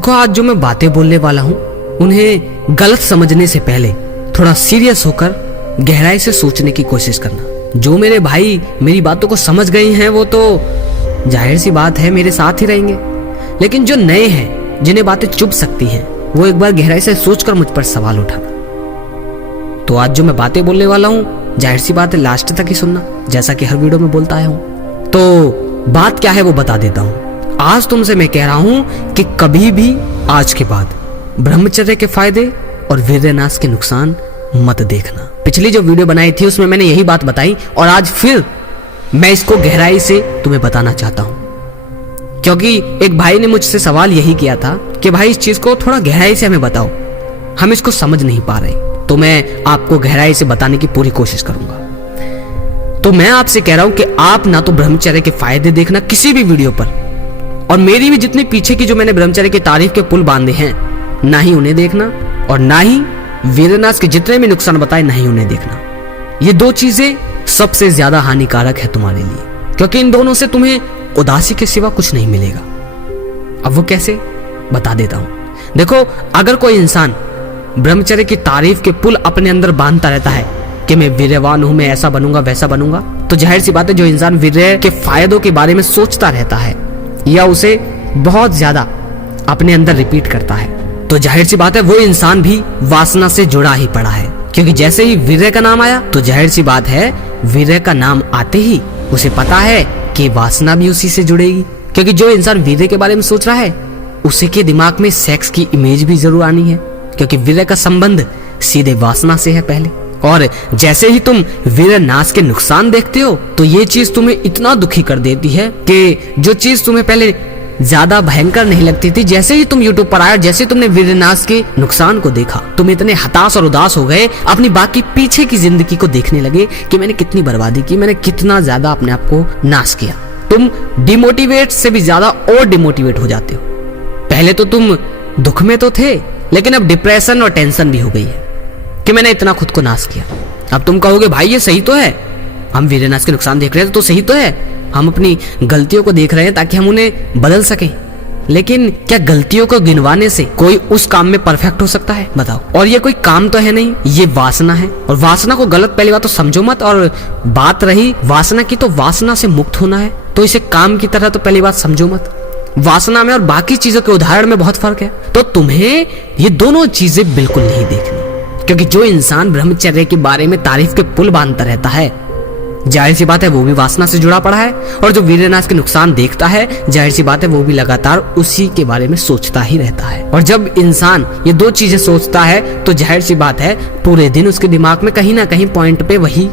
देखो, आज जो मैं बातें बोलने वाला हूँ उन्हें गलत समझने से पहले थोड़ा सीरियस होकर गहराई से सोचने की कोशिश करना। जो मेरे भाई मेरी बातों को समझ गए हैं वो तो जाहिर सी बात है मेरे साथ ही रहेंगे, लेकिन जो नए हैं जिन्हें बातें चुभ सकती हैं वो एक बार गहराई से सोचकर मुझ पर सवाल उठाना। तो आज जो मैं बातें बोलने वाला हूँ जाहिर सी बात है लास्ट तक ही सुनना, जैसा कि हर वीडियो में बोलता आया हूँ। तो बात क्या है वो बता देता हूँ। आज तुमसे मैं कह रहा हूं कि कभी भी आज के बाद ब्रह्मचर्य के फायदे और वीर्यनाश के नुकसान मत देखना। पिछली जो वीडियो बनाई थी उसमें मैंने यही बात बताई और आज फिर मैं इसको गहराई से तुम्हें बताना चाहता हूं, क्योंकि एक भाई ने मुझसे सवाल यही किया था कि भाई इस चीज को थोड़ा गहराई से हमें बताओ, हम इसको समझ नहीं पा रहे। तो मैं आपको गहराई से बताने की पूरी कोशिश करूंगा। तो मैं आपसे कह रहा हूं कि आप ना तो ब्रह्मचर्य के फायदे देखना किसी भी वीडियो पर, और मेरी भी जितनी पीछे की जो मैंने ब्रह्मचर्य की तारीफ के पुल बांधे हैं ना ही उन्हें देखना, और ना ही वीरनाश के जितने भी नुकसान बताए ना ही उन्हें देखना। ये दो चीजें सबसे ज्यादा हानिकारक है तुम्हारे लिए, क्योंकि इन दोनों से तुम्हें उदासी के सिवा कुछ नहीं मिलेगा। अब वो कैसे, बता देता हूं। देखो, अगर कोई इंसान ब्रह्मचर्य की तारीफ के पुल अपने अंदर बांधता रहता है कि मैं वीर्यवान हूं, मैं ऐसा बनूंगा वैसा बनूंगा, तो जाहिर सी बात है जो इंसान वीर्य के फायदों के बारे में सोचता रहता है या उसे बहुत ज्यादा अपने अंदर रिपीट करता है, तो जाहिर सी बात है वो इंसान भी वासना से जुड़ा ही पड़ा है। क्योंकि जैसे ही वीर्य का नाम आया तो जाहिर सी बात है वीर्य का नाम आते ही उसे पता है कि वासना भी उसी से जुड़ेगी। क्योंकि जो इंसान वीर्य के बारे में सोच रहा है उसे के दिमाग में सेक्स की इमेज भी जरूर आनी है, क्योंकि वीर्य का संबंध सीधे वासना से है पहले। और जैसे ही तुम वीर्यनाश के नुकसान देखते हो तो ये चीज तुम्हें इतना दुखी कर देती है कि जो चीज तुम्हें पहले ज्यादा भयंकर नहीं लगती थी, जैसे ही तुम YouTube पर आए, जैसे तुमने वीर्यनाश के नुकसान को देखा, तुम इतने हताश और उदास हो गए, अपनी बाकी पीछे की जिंदगी को देखने लगे कि मैंने कितनी बर्बादी की, मैंने कितना ज्यादा अपने आप को नाश किया। तुम डिमोटिवेट से भी ज्यादा और डिमोटिवेट हो जाते हो। पहले तो तुम दुख में तो थे, लेकिन अब डिप्रेशन और टेंशन भी हो गई है कि मैंने इतना खुद को नाश किया। अब तुम कहोगे भाई ये सही तो है, हम वीर्यनाश के नुकसान देख रहे हैं तो सही तो है, हम अपनी गलतियों को देख रहे हैं ताकि हम उन्हें बदल सकें। लेकिन क्या गलतियों को गिनवाने से कोई उस काम में परफेक्ट हो सकता है, बताओ? और ये कोई काम तो है नहीं, ये वासना है। और वासना को गलत पहली बात तो समझो मत, और बात रही वासना की तो वासना से मुक्त होना है, तो इसे काम की तरह तो पहली बात समझो मत। वासना में और बाकी चीजों के उदाहरण में बहुत फर्क है। तो तुम्हें ये दोनों चीजें बिल्कुल नहीं देखनी, क्योंकि जो इंसान ब्रह्मचर्य के बारे में तारीफ के पुल बांधता रहता है जाहिर सी बात है वो भी वासना से जुड़ा पड़ा है, और जो वीर्यनाश के नुकसान देखता है जाहिर सी बात है वो भी लगातार उसी के बारे में सोचता ही रहता है। और जब इंसान ये दो चीजें सोचता है तो जाहिर सी बात है पूरे दिन उसके दिमाग में कहीं ना कहीं पॉइंट पे वही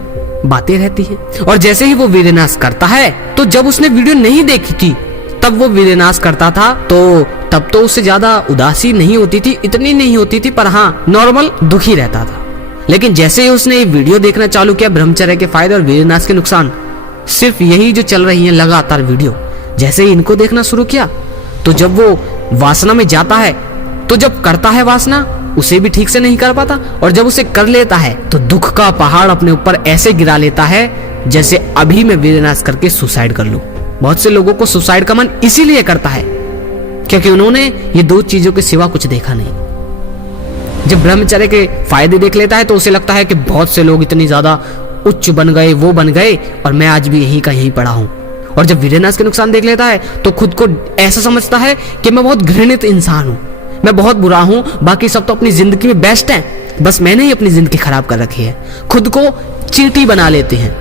बातें रहती हैं। और जैसे ही वो वीर्यनाश करता है, तो जब उसने वीडियो नहीं देखी थी तब वो वीर्यनाश करता था, तो तब तो उससे ज्यादा उदासी नहीं होती थी, इतनी नहीं होती थी, पर हाँ नॉर्मल दुखी रहता था। लेकिन जैसे ही उसने ये वीडियो देखना चालू किया, ब्रह्मचर्य के फायदे और वीर्यनाश के नुकसान, सिर्फ यही जो चल रही है लगातार वीडियो, जैसे ही इनको देखना शुरू किया, तो जब वो वासना में जाता है, तो जब करता है वासना उसे भी ठीक से नहीं कर पाता, और जब उसे कर लेता है तो दुख का पहाड़ अपने ऊपर ऐसे गिरा लेता है जैसे अभी मैं वीर्यनाश करके सुसाइड कर लूं। बहुत से लोगों को सुसाइड का मन इसीलिए करता है क्योंकि उन्होंने ये दो चीजों के सिवा कुछ देखा नहीं। जब ब्रह्मचर्य के फायदे देख लेता है तो उसे लगता है कि बहुत से लोग इतनी ज्यादा उच्च बन गए, वो बन गए, और मैं आज भी यहीं का यहीं पड़ा हूं। और जब वीर्यनाश के नुकसान देख लेता है तो खुद को ऐसा समझता है कि मैं बहुत घृणित इंसान हूं, मैं बहुत बुरा हूं, बाकी सब तो अपनी जिंदगी में बेस्ट हैं, बस मैंने ही अपनी जिंदगी खराब कर रखी है। खुद को चींटी बना लेते हैं,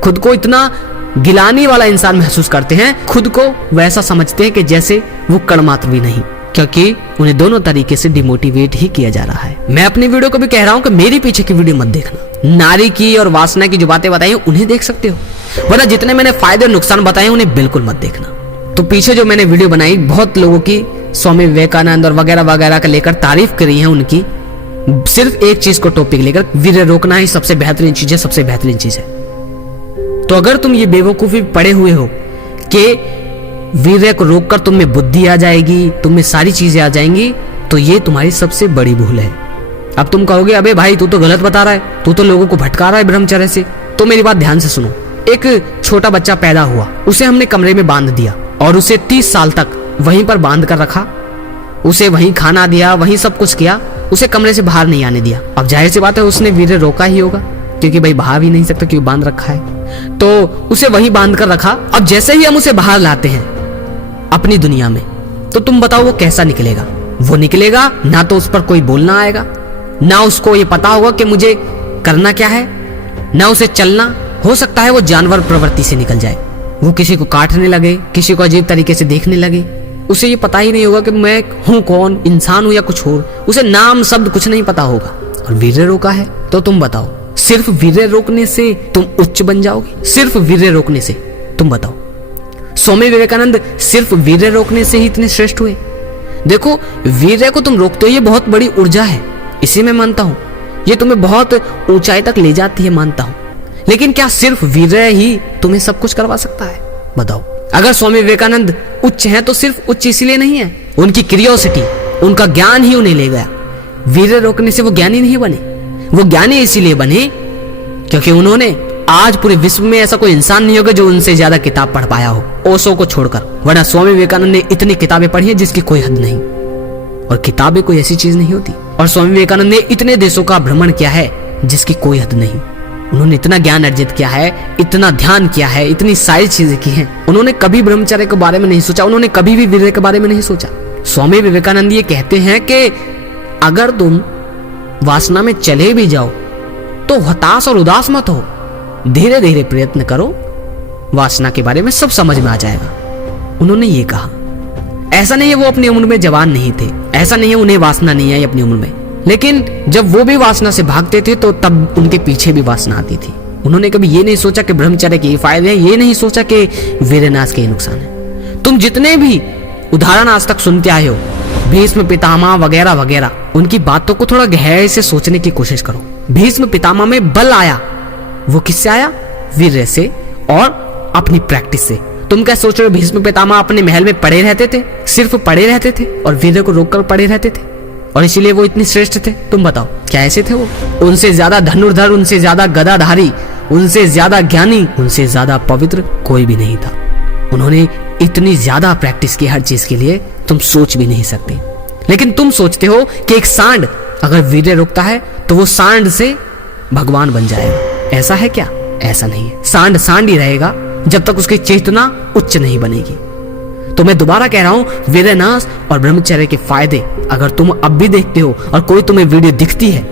खुद को इतना गिलानी वाला इंसान महसूस करते हैं, खुद को वैसा समझते हैं कि जैसे वो कण मात्र भी नहीं, क्योंकि उन्हें दोनों तरीके से डिमोटिवेट ही किया जा रहा है। मैं अपनी वीडियो को भी कह रहा हूं कि मेरी पीछे की वीडियो मत देखना। नारी की और वासना की जो बातें बताई उन्हें देख सकते हो, वरना जितने मैंने फायदे और नुकसान बताए उन्हें बिल्कुल मत देखना। तो पीछे जो मैंने वीडियो बनाई, बहुत लोगों की स्वामी विवेकानंद और वगैरह वगैरह का लेकर तारीफ करी है उनकी, सिर्फ एक चीज को टॉपिक लेकर, वीर्य रोकना ही सबसे बेहतरीन चीज है, सबसे बेहतरीन चीज है। तो अगर तुम ये बेवकूफी पड़े हुए हो कि वीर्य को रोककर तुम में बुद्धि आ जाएगी, तुम में सारी चीजें आ जाएंगी, तो ये तुम्हारी सबसे बड़ी भूल है। अब तुम कहोगे अबे भाई तू तो गलत बता रहा है, तू तो लोगों को भटका रहा है ब्रह्मचर्य से। तो मेरी बात ध्यान से सुनो। एक छोटा बच्चा पैदा हुआ, उसे हमने कमरे में बांध दिया और उसे 30 साल तक वहीं पर बांध कर रखा, उसे वहीं खाना दिया, वहीं सब कुछ किया, उसे कमरे से बाहर नहीं आने दिया। अब जाहिर सी बात है उसने वीर्य रोका ही होगा, क्योंकि भाई बाहर भी नहीं सकता, क्योंकि बांध रखा है, तो उसे वहीं बांध कर रखा। अब जैसे ही हम उसे बाहर लाते हैं अपनी दुनिया में, तो तुम बताओ वो कैसा निकलेगा? वो निकलेगा ना तो उस पर कोई बोलना आएगा, ना उसको ये पता होगा कि मुझे करना क्या है, ना उसे चलना। हो सकता है वो जानवर प्रवृत्ति से निकल जाए, वो किसी को काटने लगे, किसी को अजीब तरीके से देखने लगे। उसे ये पता ही नहीं होगा कि मैं हूं कौन, इंसान हूं या कुछ और। उसे नाम शब्द कुछ नहीं पता होगा। और वीर्य रोका है तो तुम बताओ, सिर्फ वीर्य रोकने से तुम उच्च बन जाओगे? सिर्फ वीर्य रोकने से? तुम बताओ, स्वामी विवेकानंद सिर्फ वीर्य रोकने से ही इतने श्रेष्ठ हुए? देखो, वीर्य को तुम रोकते हो, ये बहुत बड़ी ऊर्जा है, इसी में मानता हूं, ये तुम्हें बहुत ऊंचाई तक ले जाती है, मानता हूं। लेकिन क्या सिर्फ वीर्य ही तुम्हें सब कुछ करवा सकता है? बताओ। अगर स्वामी विवेकानंद उच्च हैं तो सिर्फ उच्च इसलिए नहीं है, उनकी क्यूरियोसिटी, उनका ज्ञान ही उन्हें ले गया। वीर्य रोकने से वो ज्ञानी नहीं बने, वो ज्ञानी इसीलिए बने क्योंकि उन्होंने, आज पूरे विश्व में ऐसा कोई इंसान नहीं होगा जो उनसे ज्यादा किताब पढ़ पाया हो, ओशो को छोड़कर। वरना स्वामी विवेकानंद ने इतनी किताबें पढ़ी हैं जिसकी कोई हद नहीं, और किताबें कोई ऐसी चीज नहीं होती। और स्वामी विवेकानंद ने इतने देशों का भ्रमण किया है जिसकी कोई हद नहीं। उन्होंने इतना ज्ञान अर्जित किया है, इतना ध्यान किया है, इतनी सारी चीजें की हैं। उन्होंने कभी ब्रह्मचर्य के बारे में नहीं सोचा, उन्होंने कभी भी वीर्य के बारे में नहीं सोचा। स्वामी विवेकानंद ये कहते हैं कि अगर तुम वासना में चले भी जाओ तो हताश और उदास मत हो, धीरे धीरे प्रयत्न करो, वासना के बारे में सब समझ में आ जाएगा। उन्होंने ये कहा। ऐसा नहीं है वो अपनी उम्र में जवान नहीं थे, ऐसा नहीं है उन्हें वासना नहीं आई अपनी उम्र में, लेकिन जब वो भी वासना से भागते थे तो तब उनके पीछे भी वासना आती थी। उन्होंने कभी ये नहीं सोचा कि ब्रह्मचर्य के ये फायदे हैं, ये नहीं सोचा कि वीरनाश के ये नुकसान है। तुम जितने भी उदाहरण आज तक सुनते आए हो, भीष्म पितामह वगैरह वगैरह, उनकी बातों को थोड़ा गहराई से सोचने की कोशिश करो। भीष्म पितामह में बल आया, वो किससे आया? वीर्य से और अपनी प्रैक्टिस से। तुम क्या सोच रहे हो भीष्म पितामह अपने महल में पड़े रहते थे, सिर्फ पड़े रहते थे और वीर्य को रोककर पड़े रहते थे और इसीलिए वो इतने श्रेष्ठ थे? तुम बताओ, क्या ऐसे थे वो? उनसे ज्यादा धनुर्धर, उनसे ज्यादा गदाधारी, उनसे ज्यादा ज्ञानी, उनसे ज्यादा पवित्र कोई भी नहीं था। उन्होंने इतनी ज्यादा प्रैक्टिस की हर चीज के लिए, तुम सोच भी नहीं सकते। लेकिन तुम सोचते हो कि एक सांड अगर वीर्य रोकता है तो वो सांड से भगवान बन जाएगा। ऐसा है क्या? ऐसा नहीं है। सांड सांड ही रहेगा जब तक उसकी चेतना उच्च नहीं बनेगी। तो मैं दोबारा कह रहा हूं, वीर्यनाश और ब्रह्मचर्य के फायदे अगर तुम अब भी देखते हो और कोई तुम्हें वीडियो दिखती है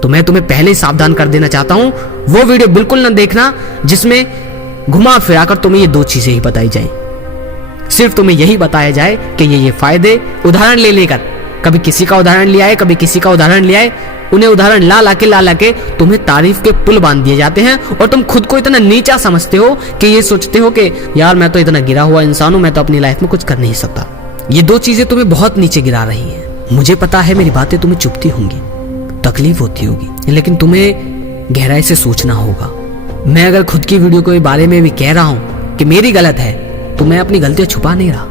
तो मैं तुम्हें पहले ही सावधान कर देना चाहता हूं, वो वीडियो बिल्कुल न देखना जिसमें घुमा फिराकर तुम्हें ये दो चीजें ही बताई जाए। सिर्फ तुम्हें यही बताया जाए कि ये फायदे, उदाहरण ले लेकर, कभी किसी का उदाहरण ले आए, कभी किसी का उदाहरण ले आए, उन्हें उदाहरण ला लाके तुम्हें तारीफ के पुल बांध दिए जाते हैं और तुम खुद को इतना नीचा समझते हो कि ये सोचते हो कि यार मैं तो इतना गिरा हुआ इंसान हूं, मैं तो अपनी लाइफ में कुछ कर नहीं सकता। ये दो चीजें तुम्हें बहुत नीचे गिरा रही हैं। मुझे पता है मेरी बातें तुम्हें चुभती होंगी, तकलीफ होती होगी, लेकिन तुम्हें गहराई से सोचना होगा। मैं अगर खुद की वीडियो के बारे में भी कह रहा हूं कि मेरी गलत है तो मैं अपनी गलतियां छुपा नहीं रहा,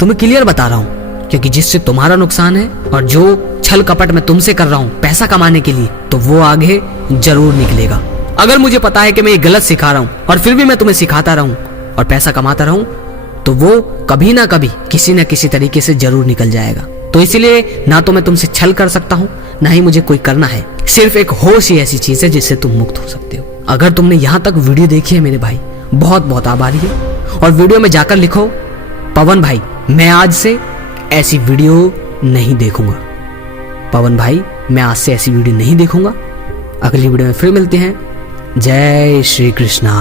तुम्हें क्लियर बता रहा हूं, क्योंकि जिससे तुम्हारा नुकसान है और जो छल कपट मैं तुमसे कर रहा हूं पैसा कमाने के लिए, तो वो आगे जरूर निकलेगा। अगर मुझे पता है कि मैं ये गलत सिखा रहा हूं और फिर भी मैं तुम्हें सिखाता रहूं और पैसा कमाता रहूं, तो वो कभी ना कभी किसी ना किसी तरीके से जरूर निकल जाएगा। तो इसीलिए ना तो मैं तुमसे छल कर सकता हूं, ना ही मुझे कोई करना है। सिर्फ एक होश ही ऐसी चीज है जिससे तुम मुक्त हो सकते हो। अगर तुमने यहां तक वीडियो देखी है मेरे भाई, बहुत बहुत आभारी है। और वीडियो में जाकर लिखो, पवन भाई मैं आज से ऐसी वीडियो नहीं देखूंगा। पवन भाई मैं आज से ऐसी वीडियो नहीं देखूंगा। अगली वीडियो में फिर मिलते हैं। जय श्री कृष्णा।